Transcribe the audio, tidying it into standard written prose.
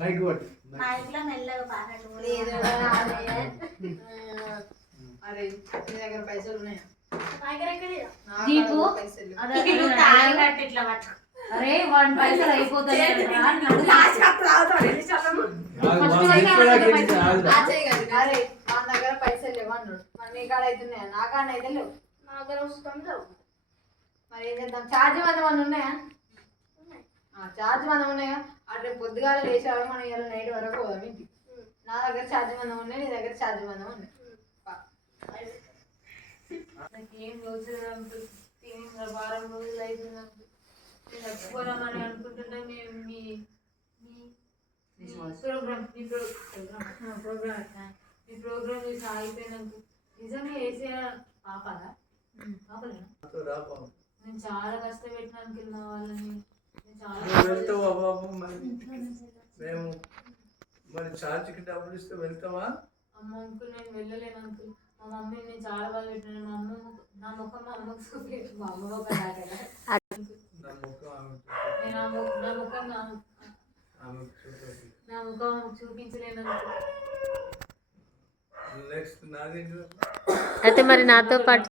Mic కొట్టు మైక్లో మెల్లగా పాటలు అరే నీ దగ్గర పైసలు ఉన్నాయా? దీపు ఇట్లా పట్టు. అరే 1 పైసలు అయిపోతాయి అరే మా దగ్గర పైసలు లేవన్నాడు. మరి నీ కాడ అవుతున్నాయా? నా కాడ అయితే లేవు. నా దగ్గర వస్తుంది. మరి ఏం చేద్దాం? ఛార్జ్ మందం ఉన్నాయా? ఛార్జ్ మందం ఉన్నాయా? అటు పొద్దుగాల లేచేవాడు మనం ఇలా నైట్ వరకు పోదాం ఇంటికి. నా దగ్గర ఛార్జ్ మందం ఉన్నాయి, నీ దగ్గర ఛార్జ్ మందం ఉన్నాయి. నాకేం రోజులు వారం రోజులు అవుతుంది. నేను చచ్చిపోదామని అనుకుంటుంటే మేము మీ ప్రోగ్రామ్ చేసి ఆగిపోయినాకు నిజంగా వేసే పాపదా పాపలేనా? నేను చాలా కష్టపెట్టినాను మా వాళ్ళని. మేము మరి ఛార్జ్కి డబ్బులు ఇస్తే వెళ్తావా? అమ్మ అంకుల్ నేను వెళ్ళలేను అంకుల్. మా మమ్మీ నేను చాలా బాగా పెట్టినాను. మా అమ్మ నా ముఖం మా అమ్మకు చూపించు. మా అమ్మ ఒక నా ముఖం చూపించలేను నెక్స్ట్ నాది అయితే మరి నాతో పాటు